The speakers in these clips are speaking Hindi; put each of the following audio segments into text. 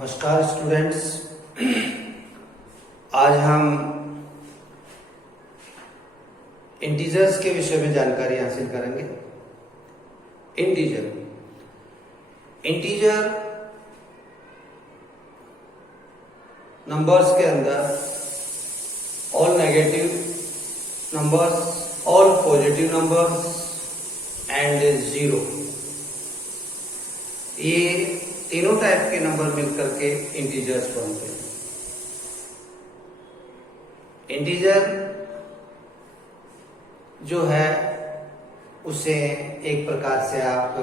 नमस्कार स्टूडेंट्स। आज हम इंटीजर्स के विषय में जानकारी हासिल करेंगे। इंटीजर नंबर्स के अंदर all negative numbers, all positive numbers and zero, ये तीनों टाइप के नंबर मिलकर के इंटीजर्स बनते हैं। इंटीजर जो है उसे एक प्रकार से आप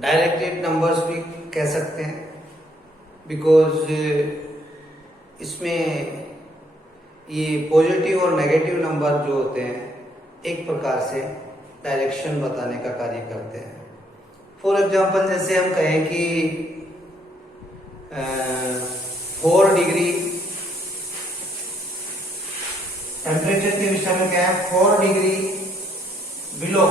डायरेक्टेड नंबर्स भी कह सकते हैं, बिकॉज इसमें ये पॉजिटिव और नेगेटिव नंबर जो होते हैं एक प्रकार से डायरेक्शन बताने का कार्य करते हैं। फॉर एग्जाम्पल जैसे हम कहें कि 4 डिग्री टेम्परेचर के विषय में क्या है, 4 degree below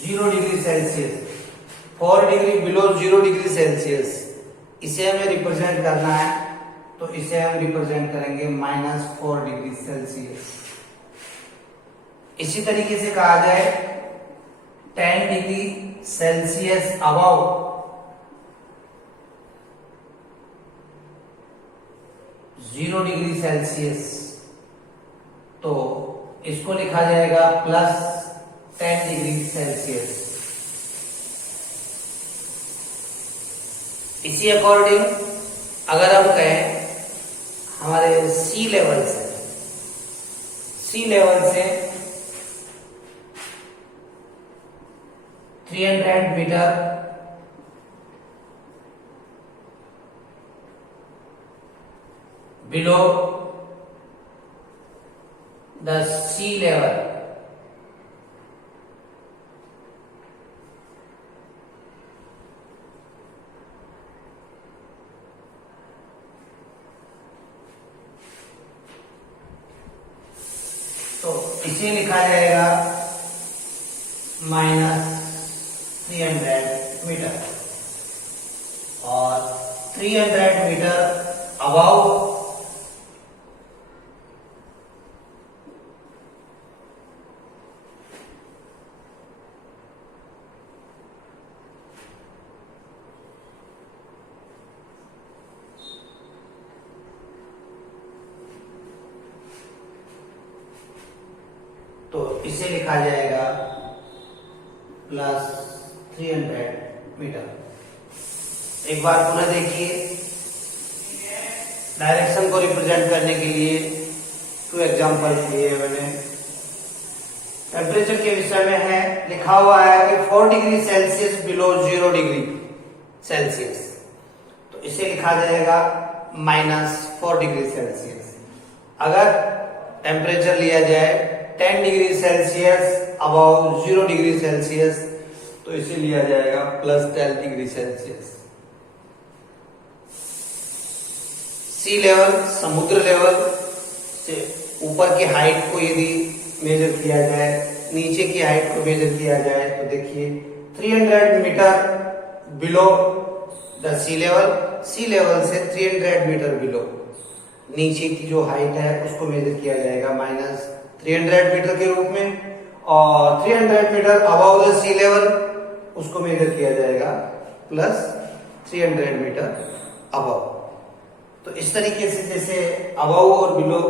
0 degree Celsius, 4 degree below 0 degree Celsius, इसे हमें रिप्रेजेंट करना है तो इसे हम रिप्रेजेंट करेंगे -4 डिग्री सेल्सियस। इसी तरीके से कहा जाए 10 degree Celsius above 0 degree Celsius, तो इसको लिखा जाएगा +10 डिग्री सेल्सियस। इसी अकॉर्डिंग अगर हम कहें हमारे सी लेवल से 300 metre below the sea level, तो इसे लिखा जाएगा -300 मीटर, और 300 मीटर अबव तो इसे लिखा जाएगा +300 मीटर। एक बार पुनः देखिए, डायरेक्शन को रिप्रेजेंट करने के लिए 2 एग्जाम्पल दिए हैं मैंने। टेम्परेचर के विषय में है, लिखा हुआ है कि 4 degree Celsius below 0 degree Celsius, तो इसे लिखा जाएगा -4 डिग्री सेल्सियस। अगर टेम्परेचर लिया जाए 10 degree Celsius above 0 degree Celsius, तो इसे लिया जाएगा +10 डिग्री सेल्सियस। सी लेवल, समुद्र लेवल से ऊपर की हाइट को यदि मेजर किया जाए, नीचे की हाइट को मेजर किया जाए, तो देखिए 300 metre below the sea level से 300 मीटर बिलो नीचे की जो हाइट है उसको मेजर किया जाएगा -300 मीटर के रूप में, और 300 metre above the sea level उसको मेजर किया जाएगा +300 मीटर अबव। तो इस तरीके से जैसे अबव और बिलो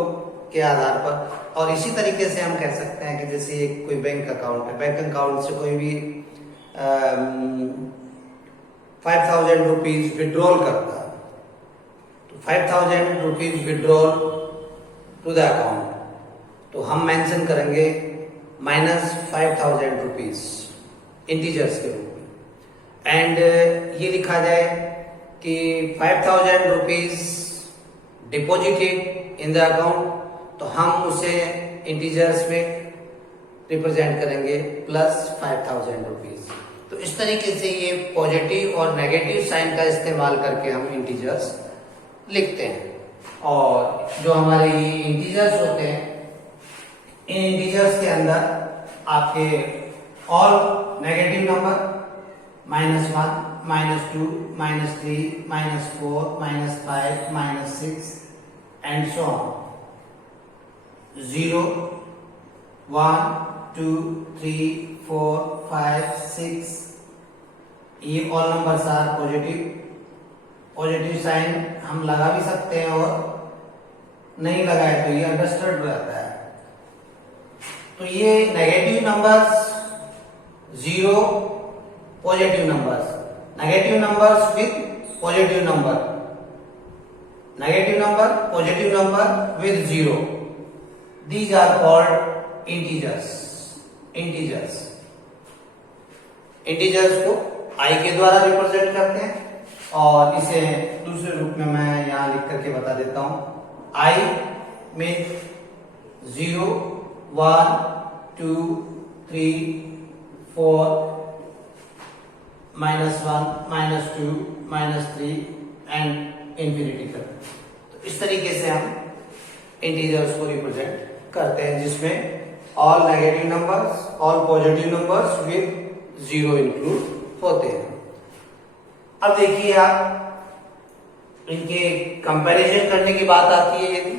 के आधार पर, और इसी तरीके से हम कह सकते हैं कि जैसे एक कोई बैंक अकाउंट है, बैंक अकाउंट से कोई भी 5000 रुपीज विड्रॉल करता है, तो 5000 rupees withdrawal to the account, तो हम मेंशन करेंगे -5000 रुपीज इंटीजर्स के रूप में। एंड ये लिखा जाए कि 5000 rupees deposited in the account, तो हम उसे इंटीजर्स में रिप्रेजेंट करेंगे +5000 रुपीज। तो इस तरीके से ये पॉजिटिव और नेगेटिव साइन का इस्तेमाल करके हम इंटीजर्स लिखते हैं। और जो हमारे ये इंटीजर्स होते हैं, इन इंटीजर्स के अंदर आपके all negative number -1, -2, -3, -4, -5, -6 and so on. 0, 1, 2, 3, 4, 5, 6. ये all numbers are positive. Positive sign हम लगा भी सकते हैं और नहीं लगाए तो ये अंडरस्टूड रहता है. तो ये negative numbers, 0 positive numbers, negative numbers with positive number, negative number positive number with 0. These are called integers. Integers. Integers को I के द्वारा रिप्रेजेंट करते हैं और इसे दूसरे रूप में मैं यहां लिख करके बता देता हूं. I में 0, 1, 2, 3, 4, -1, -2, -3 एंड इंफिनिटी तक. तो इस तरीके से हम इंटीजर्स को रिप्रेजेंट करते हैं जिसमें all negative numbers, all positive numbers with 0 include होते हैं. अब देखिए आप इनके कंपैरिजन करने की बात आती है यदि,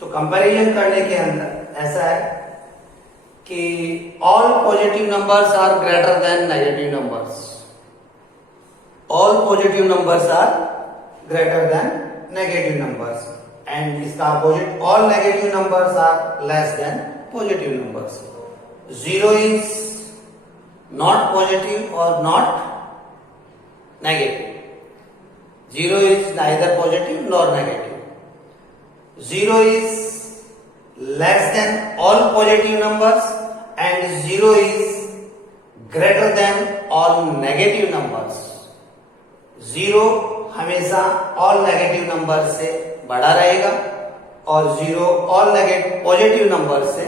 तो कंपैरिजन करने के अंदर ऐसा है कि all positive numbers are greater than negative numbers. All positive numbers are greater than negative numbers and इसका opposite all negative numbers are less than positive numbers. 0 is not positive और not negative. 0 is neither positive nor negative. 0 is less than all positive numbers and 0 is greater than all negative numbers. 0 हमेशा all negative numbers से बड़ा रहेगा और 0 all negative positive numbers से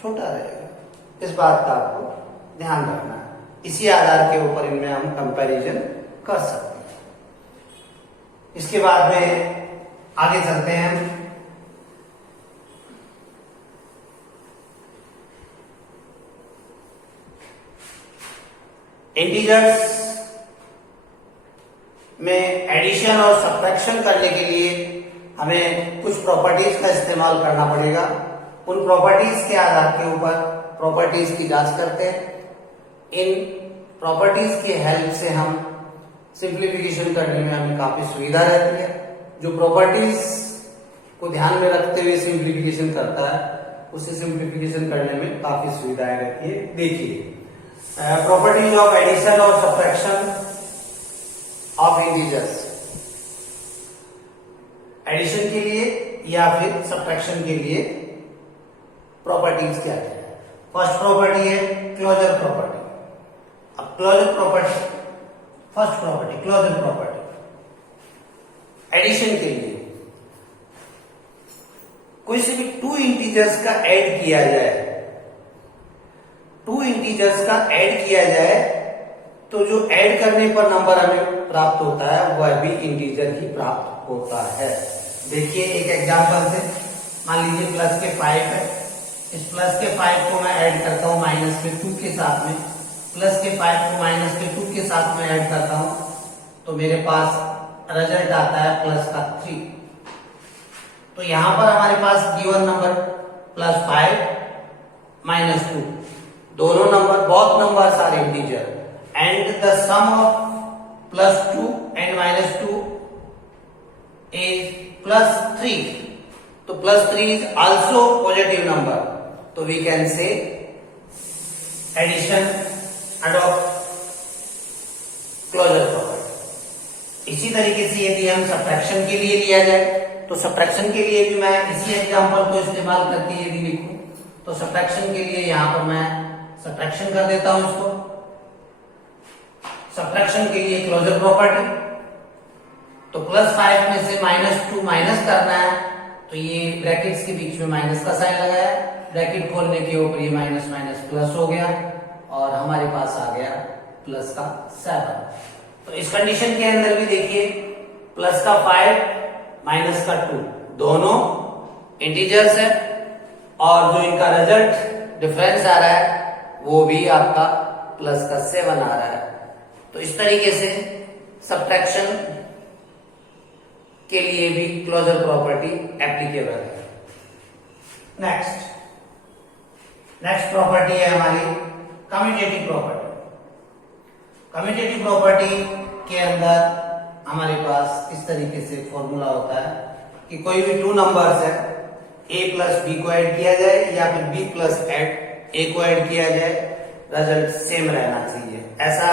छोटा रहेगा. इस बात का आपको ध्यान रखना है. इसी आधार के ऊपर इनमें हम कंपैरिजन कर सकते हैं. इसके बाद में आगे चलते हैं. इंटीजर्स में एडिशन और सब्ट्रैक्शन करने के लिए हमें कुछ प्रॉपर्टीज का इस्तेमाल करना पड़ेगा. उन प्रॉपर्टीज के आधार के ऊपर प्रॉपर्टीज की जांच करते हैं. इन प्रॉपर्टीज के हेल्प से हम सिंप्लीफिकेशन करने में हमें काफी सुविधा रहती है. जो प्रॉपर्टीज को ध्यान में रखते हुए सिंप्लीफिकेशन करता है उसे सिंप्लीफिकेशन करने में काफी सुविधाएं रहती है. देखिए प्रॉपर्टीज ऑफ एडिशन और सब्ट्रैक्शन ऑफ इंटीजर्स. एडिशन के लिए या फिर सब्ट्रैक्शन के लिए प्रॉपर्टीज क्या है. फर्स्ट प्रॉपर्टी है क्लोजर प्रॉपर्टी. अब closure property, first property closure property. Addition के लिए कोई से भी 2 इंटीजर्स का ऐड किया जाए, 2 इंटीजर्स का ऐड किया जाए तो जो ऐड करने पर नंबर हमें प्राप्त होता है वह भी इंटीजर ही प्राप्त होता है. देखिए एक एग्जांपल से, मान लीजिए प्लस के 5 है. इस प्लस के 5 को मैं ऐड करता हूं माइनस के 2 के साथ में. प्लस के 5 को माइनस के 2 के साथ में ऐड करता हूं तो मेरे पास रिजल्ट आता है प्लस का 3. तो यहां पर हमारे पास गिवन नंबर +5 -2, दोनों number, both numbers are integer and the sum of +2 and -2 is +3. तो +3 इज आल्सो पॉजिटिव नंबर. तो we can say addition adopt closure property. इसी तरीके से यदि हम सब्ट्रैक्शन के लिए लिया जाए तो सब्ट्रैक्शन के लिए भी मैं इसी एग्जांपल को इस्तेमाल करके यदि लिखूं तो सब्ट्रैक्शन के लिए यहां पर मैं सब्ट्रैक्शन कर देता हूं इसको. सब्ट्रैक्शन के लिए क्लोजर प्रॉपर्टी. तो +5 में से -2 माइनस करना है तो ये ब्रैकेट्स के बीच में माइनस का साइन लगाया, ब्रैकेट खोलने के ऊपर ये माइनस माइनस प्लस हो गया और हमारे पास आ गया प्लस का 7. तो इस कंडीशन के अंदर भी देखिए प्लस का 5 माइनस का 2 दोनों इंटीजर्स है और जो इनका रिजल्ट डिफरेंस आ रहा है वो भी आपका प्लस का 7 आ रहा है। तो इस तरीके से सब्ट्रैक्शन के लिए भी क्लोजर प्रॉपर्टी एप्लीकेबल है। नेक्स्ट प्रॉपर्टी है हमारी कम्यूटेटिव प्रॉपर्टी। कम्यूटेटिव प्रॉपर्टी के अंदर हमारे पास इस तरीके से फॉर्मूला होता है कि कोई भी 2 नंबर्स है, a प्लस बी को ऐड किया जाए या फिर b प्लस ए को ऐड किया जाए, रिजल्ट सेम रहना चाहिए। ऐसा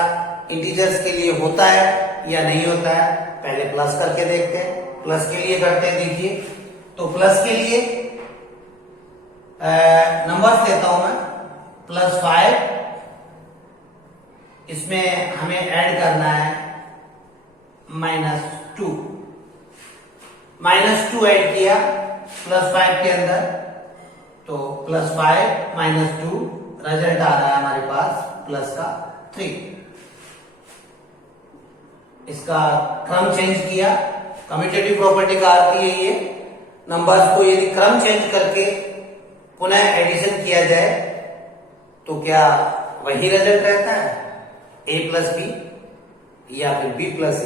इंटीजर्स के लिए होता है या नहीं होता है, पहले प्लस करके देखते हैं। प्लस के लिए करते हैं, देखिए। तो प्लस के लिए नंबर्स लेता हूं मैं, +5, इसमें हमें ऐड करना है -2। -2 ऐड किया +5 के अंदर, तो +5 - 2 रिजल्ट आ रहा है हमारे पास +3। इसका क्रम चेंज किया। कम्यूटेटिव प्रॉपर्टी का अर्थ यही है, नंबर्स को यदि क्रम चेंज करके पुनः एडिशन किया जाए तो क्या वही रिजल्ट रहता है, a प्लस बी या फिर b प्लस ए।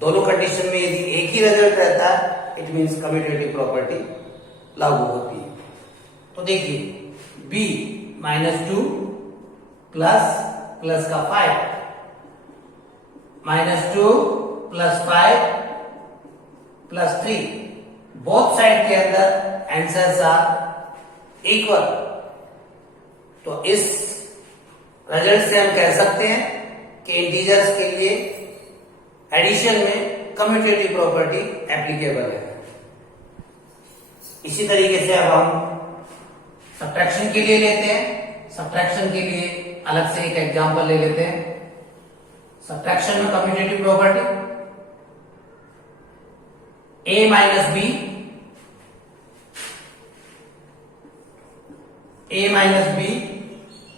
दोनों कंडीशन में यदि एक ही रिजल्ट रहता है, इट मींस कम्यूटेटिव प्रॉपर्टी लागू होती है। तो देखिए, b -2 प्लस का 5, -2 + 5 + 3, बोथ साइड के अंदर आंसर्स आर इक्वल। तो इस रिजल्ट से हम कह सकते हैं कि इंटीजर्स के लिए एडिशन में कम्यूटेटिव प्रॉपर्टी एप्लीकेबल है। इसी तरीके से अब हम सब्ट्रैक्शन के लिए लेते हैं। सब्ट्रैक्शन के लिए अलग से एक एग्जांपल ले लेते हैं। सब्ट्रैक्शन में commutative property a minus B,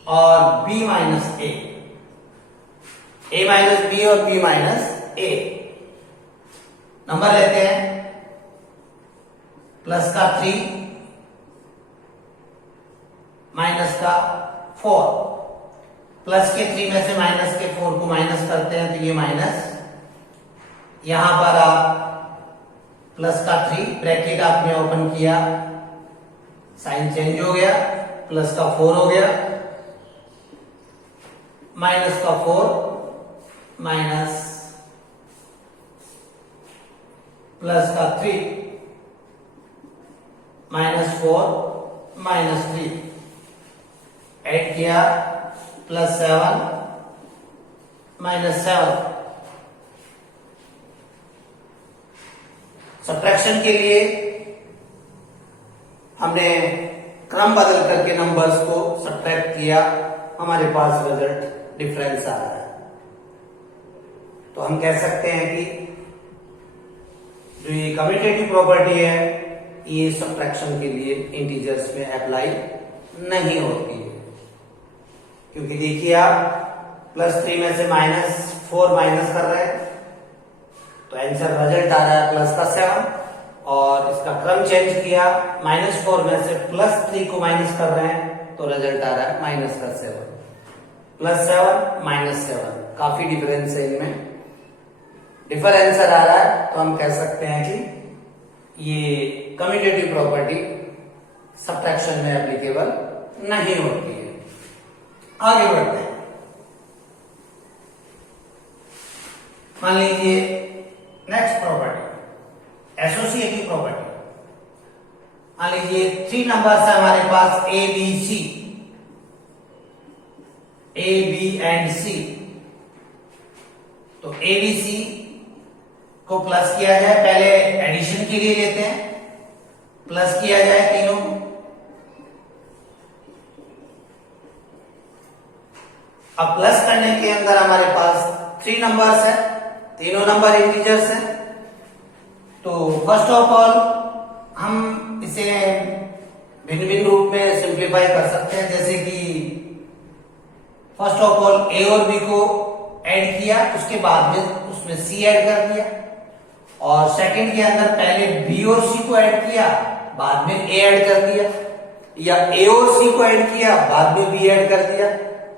और b minus a, a minus B और b माइनस a। नंबर लेते हैं, प्लस का 3 माइनस का 4। प्लस के 3 में से माइनस के 4 को माइनस करते हैं तो ये माइनस, यहां पर आप प्लस का 3 ब्रैकेट आपने ओपन किया, साइन चेंज हो गया, प्लस का 4 हो गया, माइनस का 4 माइनस प्लस का 3 -4 -3 ऐड किया, +7 -7। सब्ट्रैक्शन के लिए हमने क्रम बदल करके नंबर्स को सब्ट्रैक्ट किया, हमारे पास रिजल्ट डिफरेंस आ रहा है। तो हम कह सकते हैं कि जो ये कम्यूटेटिव प्रॉपर्टी है, ये सब्ट्रैक्शन के लिए इंटीजर्स में अप्लाई नहीं होती है। क्योंकि देखिए, आप +3 में से -4 माइनस कर रहे हैं तो आंसर रिजल्ट आ रहा है प्लस का 7, और इसका क्रम चेंज किया, -4 में से +3 को माइनस कर रहे हैं तो रिजल्ट आ रहा है -7। +7 -7 काफी डिफरेंस है इनमें, डिफर आंसर आ रहा है। तो हम कह सकते हैं कि ये कम्यूटेटिव प्रॉपर्टी सब्ट्रैक्शन में एप्लीकेबल नहीं होती है। आगे बढ़ते हैं। मान लीजिए नेक्स्ट प्रॉपर्टी एसोसिएटिव प्रॉपर्टी। मान लीजिए 3 नंबर्स है हमारे पास, ए बी एंड सी। तो ए बी सी को प्लस किया जाए, पहले एडिशन के लिए लेते हैं, प्लस किया जाए तीनों। अब प्लस करने के अंदर हमारे पास 3 नंबर्स है, तीनों नंबर इंटीजर्स हैं। तो फर्स्ट ऑफ ऑल हम इसे भिन्न भिन्न रूप में सिंप्लीफाई कर सकते हैं। जैसे कि फर्स्ट ऑफ ऑल ए और बी को ऐड किया, उसके बाद में उसमें सी ऐड कर दिया, और सेकंड के अंदर पहले बी और सी को ऐड किया, बाद में ए ऐड कर दिया। या ए और सी को ऐड किया बाद में बी ऐड कर दिया।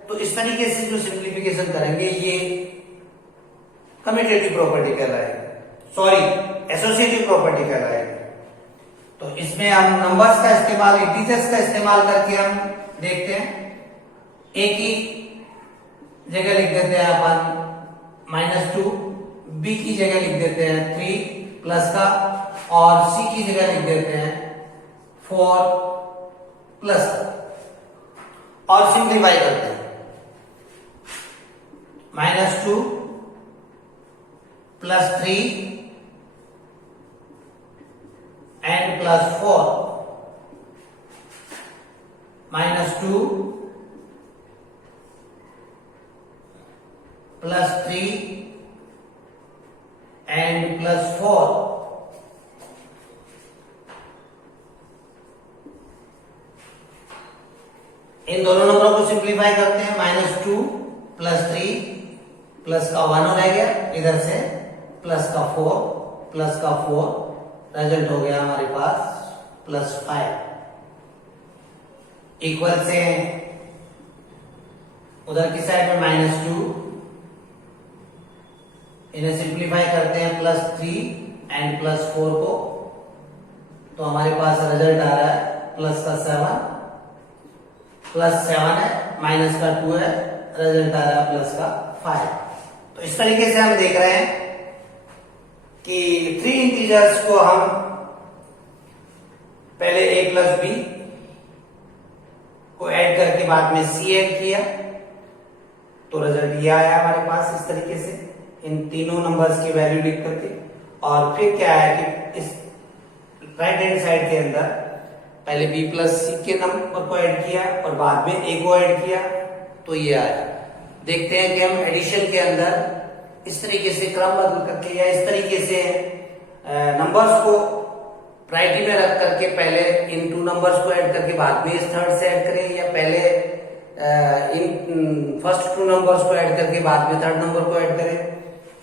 तो इस तरीके से जो सिंप्लीफिकेशन करेंगे ये कम्यूटेटिव प्रॉपर्टी कहलाएगी, सॉरी एसोसिएटिव प्रॉपर्टी कहलाएगी। तो इसमें हम नंबर्स का इस्तेमाल, इंटीजर्स का इस्तेमाल करके हम देखते हैं। ए की जगह लिख देते हैं अपन -2, बी की जगह लिख देते हैं 3 प्लस का, और सी की जगह लिख देते हैं 4 प्लस का, और सिंप्लीफाई करते हैं। -2 plus 3 and plus 4, -2 plus 3 and plus 4, इन दोनों नंबरों को सिंप्लीफाई करते हैं। -2 प्लस 3 प्लस का 1 रह गया, इधर से प्लस का 4 प्लस का 4, रिजल्ट हो गया हमारे पास +5 इक्वल से उधर की साइड में -2, इन्हें सिंप्लीफाई करते हैं +3 एंड +4 को, तो हमारे पास रिजल्ट आ रहा है प्लस का 7 है, माइनस का 2 है, रिजल्ट आ रहा है प्लस का 5। तो इस तरीके से हम देख रहे हैं कि 3 इंटीजर्स को हम पहले a प्लस बी को ऐड करके बाद में c ऐड किया, तो रिजल्ट ये आया हमारे पास इस तरीके से, इन तीनों नंबर्स की वैल्यू लिख करके। और फिर क्या है कि इस राइट हैंड साइड के अंदर पहले b प्लस सी के नंबर को ऐड किया और बाद में a को ऐड किया, तो ये आया। देखते हैं कि हम एडिशन के अंदर इस तरीके से क्रम बदल करके या इस तरीके से नंबर्स को प्रायोरिटी में रख करके पहले इन 2 नंबर्स को ऐड करके बाद में इस थर्ड से ऐड करें, या पहले इन फर्स्ट 2 नंबर्स को ऐड करके बाद में थर्ड नंबर को ऐड करें।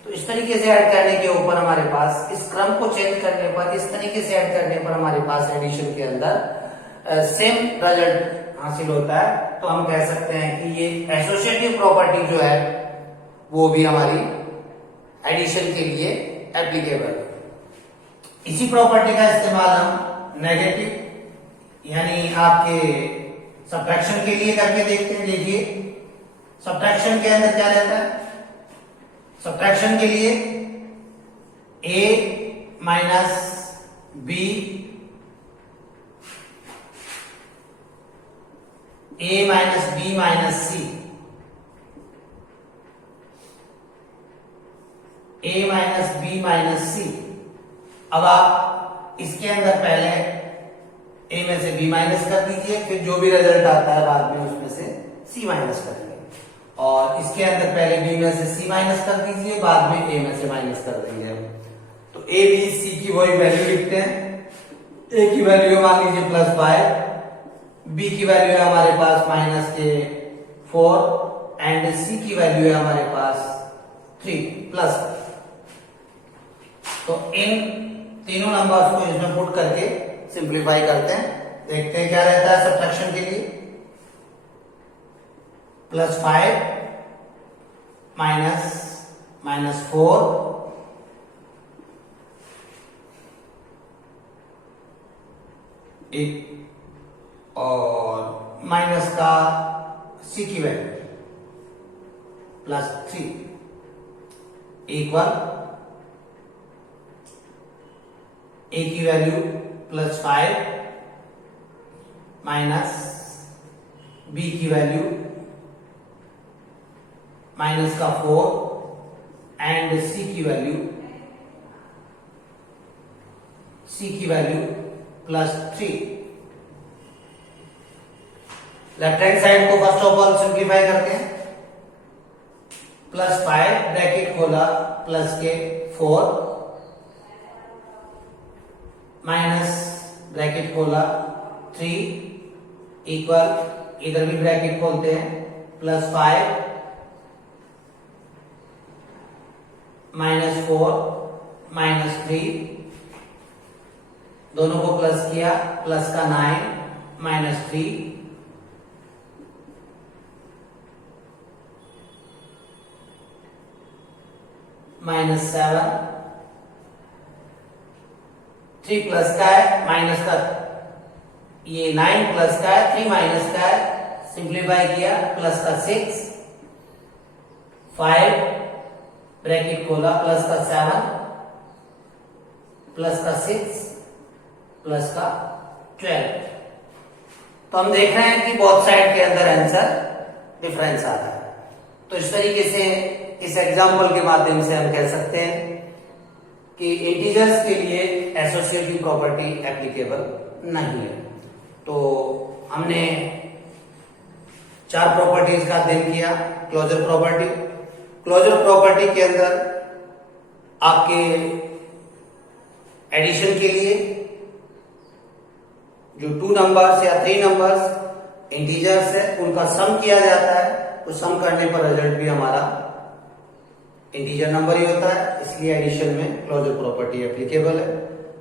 तो इस तरीके से ऐड करने के ऊपर हमारे पास, इस क्रम को चेंज करने पर, इस तरीके से ऐड करने पर हमारे पास एडिशन के अंदर सेम रिजल्ट हासिल होता है। तो हम कह सकते हैं कि ये एसोसिएटिव प्रॉपर्टी जो है वो भी हमारी एडिशन के लिए एप्लीकेबल है। इसी प्रॉपर्टी का इस्तेमाल हम नेगेटिव यानी आपके सब्ट्रैक्शन के लिए करके देखते हैं। देखिए सब्ट्रैक्शन के अंदर क्या रहता है, सब्ट्रैक्शन के लिए a minus b, a minus b minus c, a minus b minus c. अब आप इसके अंदर पहले a में से b माइनस कर दीजिए, फिर जो भी रिजल्ट आता है बाद में उसमें से c माइनस कर दीजिए, और इसके अंदर पहले b में से c माइनस कर दीजिए, बाद में a में से माइनस कर देंगे। तो a b c की वही वैल्यू लिखते हैं। a की वैल्यू मान लीजिए +5, b की वैल्यू है हमारे पास -4 एंड c की वैल्यू है हमारे पास 3 प्लस। तो इन तीनों नंबर्स को इसमें पुट करके सिंप्लीफाई करते हैं, देखते हैं क्या रहता है सब्ट्रैक्शन के लिए। +5 -4 और माइनस का c की वैल्यू +3 इक्वल a की वैल्यू +5 माइनस b की वैल्यू माइनस का 4 एंड c की वैल्यू +3। लेफ्ट हैंड साइड को फर्स्ट ऑफ ऑल सिंप्लीफाई करते हैं। +5 ब्रैकेट खोला प्लस के 4 माइनस ब्रैकेट खोला 3 इक्वल, इधर भी ब्रैकेट खोलते हैं, +5 -4 -3, दोनों को प्लस किया, प्लस का 9 -3 -7, 3 प्लस का है माइनस का, ये 9 प्लस का है, 3 माइनस का है, सिंप्लीफाई किया, प्लस का 6, 5 ब्रैकेट खोला, प्लस का 7, प्लस का 6, प्लस का 12। तो हम देख रहे हैं कि बोथ साइड के अंदर आंसर डिफरेंस आ रहा है। तो इस तरीके से इस एग्जाम्पल के माध्यम से हम कह सकते हैं कि इंटीजर्स के लिए एसोसिएटिव प्रॉपर्टी एप्लीकेबल नहीं है। तो हमने 4 प्रॉपर्टीज का अध्ययन किया। क्लोजर प्रॉपर्टी, क्लोजर प्रॉपर्टी के अंदर आपके एडिशन के लिए जो 2 नंबर्स या 3 नंबर्स इंटीजर्स है उनका सम किया जाता है, तो सम करने पर रिजल्ट भी हमारा इंटीजर नंबर ही होता है, इसलिए एडिशन में क्लोजर प्रॉपर्टी एप्लीकेबल है।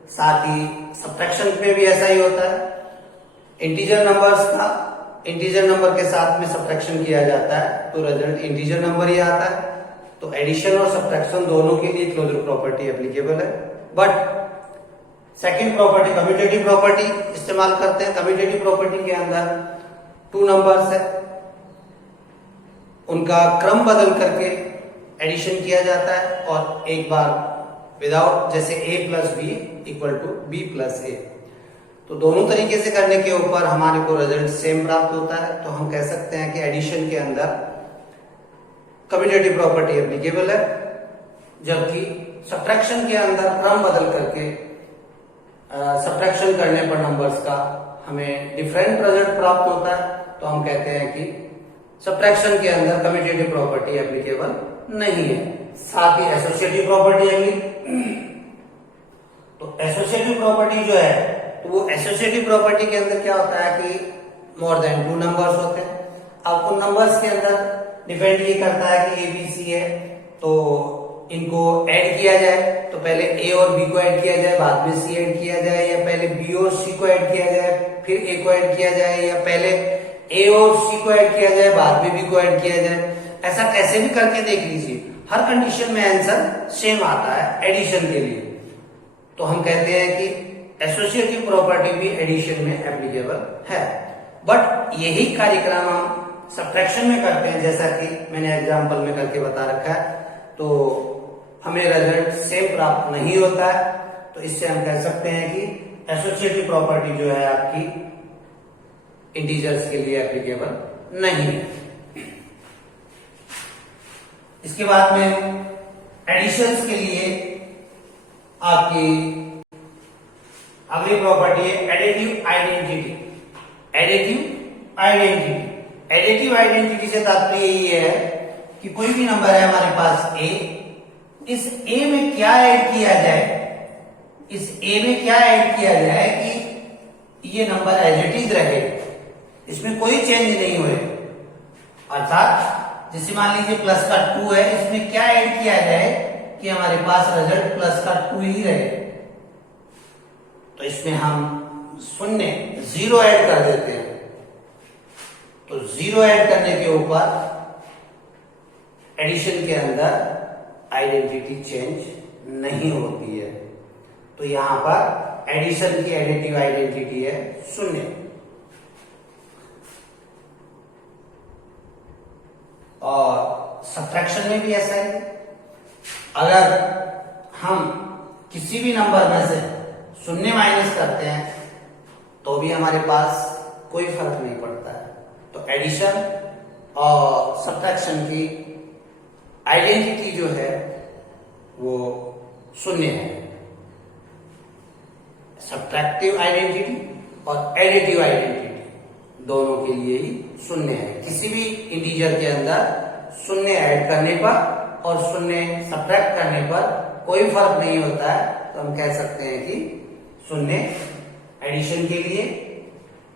साथ ही सब्ट्रैक्शन में भी ऐसा ही होता है, इंटीजर नंबर्स का इंटीजर नंबर के साथ में सब्ट्रैक्शन किया जाता है तो रिजल्ट इंटीजर नंबर ही आता है। तो एडिशन और सब्ट्रैक्शन दोनों के लिए क्लोजर प्रॉपर्टी एप्लीकेबल है। But second property commutative property इस्तेमाल करते हैं। कम्यूटेटिव प्रॉपर्टी के अंदर 2 नंबर्स है, उनका क्रम बदल करके एडिशन किया जाता है और एक बार विदाउट, जैसे a plus b equal to b plus a. तो दोनों तरीके से करने के ऊपर हमारे को रिजल्ट सेम प्राप्त होता है। तो हम कह सकते हैं कि एडिशन के अंदर कम्यूटेटिव प्रॉपर्टी एप्लीकेबल है, जबकि सब्ट्रैक्शन के अंदर क्रम बदल करके सब्ट्रैक्शन करने पर नंबर्स का हमें डिफरेंट रिजल्ट प्राप्त होता है। तो हम कहते हैं कि सब्ट्रैक्शन के अंदर कम्यूटेटिव प्रॉपर्टी एप्लीकेबल नहीं है। साथ ही एसोसिएटिव प्रॉपर्टी तो एसोसिएटिव प्रॉपर्टी जो है, तो वो एसोसिएटिव प्रॉपर्टी के अंदर क्या होता है कि मोर देन 2 नंबर्स होते हैं। अब उन नंबर्स के अंदर डिपेंड ये करता है कि ए बी सी है, तो इनको ऐड किया जाए तो पहले ए और बी को ऐड किया जाए, बाद में सी ऐड किया जाए, या पहले बी और सी को ऐड किया जाए फिर ए को ऐड किया जाए, या पहले ए और सी को ऐड किया जाए बाद में बी को ऐड किया जाए। ऐसा कैसे भी करके देख लीजिए, हर कंडीशन में आंसर सेम आता है एडिशन के लिए। तो हम कहते हैं कि एसोसिएटिव प्रॉपर्टी भी एडिशन में एप्लीकेबल है। बट यही कार्यक्रम हम सब्ट्रैक्शन में करते हैं, जैसा कि मैंने एग्जांपल में करके बता रखा है। तो हमें रिजल्ट सेम प्राप्त नहीं होता है। तो इससे हम कह सकते हैं कि एसोसिएटिव प्रॉपर्टी जो है आपकी इंटीजर्स के लिए एप्लीकेबल नहीं है। इसके बाद में एडिशंस के लिए आपकी अगली प्रॉपर्टी है additive identity. Additive identity, additive identity से तात्पर्य ये है कि कोई भी नंबर है हमारे पास ए, इस ए में क्या ऐड किया जाए, इस ए में क्या ऐड किया जाए कि ये नंबर एज इट इज रहे, इसमें कोई चेंज नहीं हुए। अर्थात जैसे मान लीजिए प्लस का 2 है, इसमें क्या ऐड किया जाए कि हमारे पास रिजल्ट प्लस का 2 ही रहे। तो इसमें हम शून्य 0 ऐड कर देते हैं। तो 0 ऐड करने के ऊपर एडिशन के अंदर आइडेंटिटी चेंज नहीं होती है। तो यहां पर एडिशन की एडिटिव आइडेंटिटी है 0। और सब्ट्रैक्शन में भी ऐसा है। अगर हम किसी भी नंबर में से 0 माइनस करते हैं तो भी हमारे पास कोई फर्क नहीं पड़ता है। तो एडिशन और सब्ट्रैक्शन की आइडेंटिटी जो है वो 0 है। सब्ट्रैक्टिव आइडेंटिटी और एडिटिव आइडेंटिटी दोनों के लिए ही 0 है। किसी भी इंटीजर के अंदर 0 ऐड करने पर और 0 सब्ट्रैक्ट करने पर कोई फर्क नहीं होता है। तो हम कह सकते हैं कि 0 एडिशन के लिए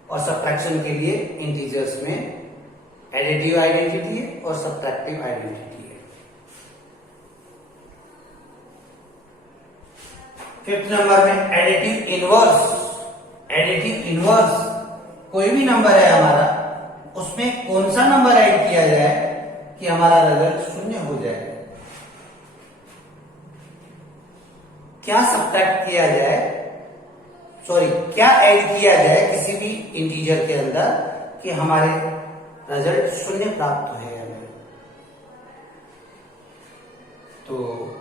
और सब्ट्रैक्शन के लिए इंटीजर्स में एडिटिव आइडेंटिटी है और सब्ट्रैक्टिव आइडेंटिटी है। 5th नंबर में एडिटिव इनवर्स। एडिटिव इनवर्स कोई भी नंबर है हमारा, उसमें कौन सा नंबर ऐड किया जाए कि हमारा रिजल्ट 0 हो जाए, क्या सब्ट्रैक्ट किया जाए, सॉरी क्या ऐड किया जाए किसी भी इंटीजर के अंदर कि हमारे रिजल्ट 0 प्राप्त हो। तो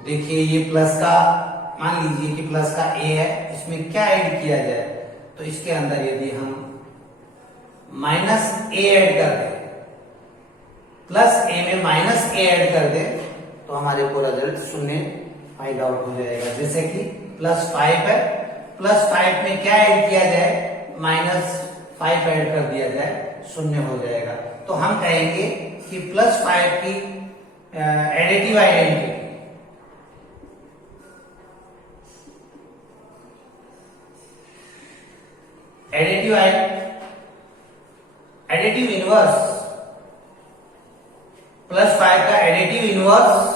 देखिए ये प्लस का, मान लीजिए कि प्लस का ए है, इसमें क्या ऐड किया जाए, तो इसके अंदर यदि हम माइनस ए ऐड कर दें, प्लस ए में माइनस ए ऐड कर दें, तो हमारे को रिजल्ट 0 फाइंड आउट हो जाएगा। जैसे कि +5 है, +5 में क्या ऐड किया जाए, -5 ऐड कर दिया जाए, 0 हो जाएगा। तो हम कहेंगे कि +5 की एडिटिव आइडेंटिटी, एडिटिव इनवर्स, +5 का एडिटिव इनवर्स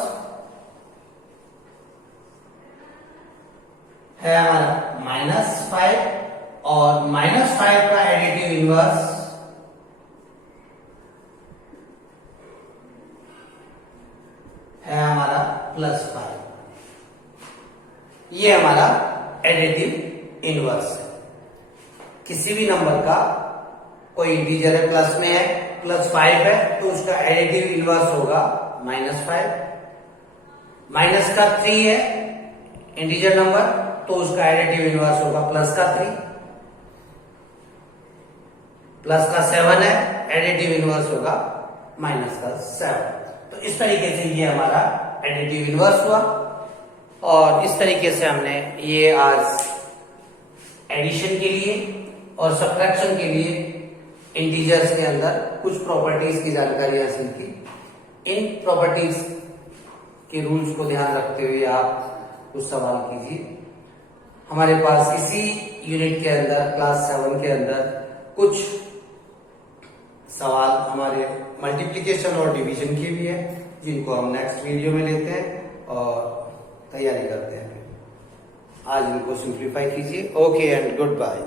है हमारा -5 और -5 का एडिटिव इनवर्स है हमारा +5। ये हमारा एडिटिव इनवर्स है। किसी भी नंबर का कोई इंटीजर है, प्लस में है, +5 है, तो उसका एडिटिव इनवर्स होगा -5। माइनस का 3 है इंटीजर नंबर, तो उसका एडिटिव इनवर्स होगा प्लस का 3। प्लस का 7 है, एडिटिव इनवर्स होगा माइनस का 7। तो इस तरीके से ये हमारा एडिटिव इनवर्स हुआ। और इस तरीके से हमने ये आज एडिशन के लिए और सब्ट्रैक्शन के लिए इंटीजर्स के अंदर कुछ प्रॉपर्टीज की जानकारी हासिल की। इन प्रॉपर्टीज के रूल्स को ध्यान रखते हुए आप कुछ सवाल कीजिए। हमारे पास इसी यूनिट के अंदर क्लास 7 के अंदर कुछ सवाल हमारे मल्टीप्लिकेशन और डिवीजन के भी है, जिनको हम नेक्स्ट वीडियो में लेते हैं और तैयारी करते हैं। आज इनको सिंप्लीफाई कीजिए। Okay and good bye.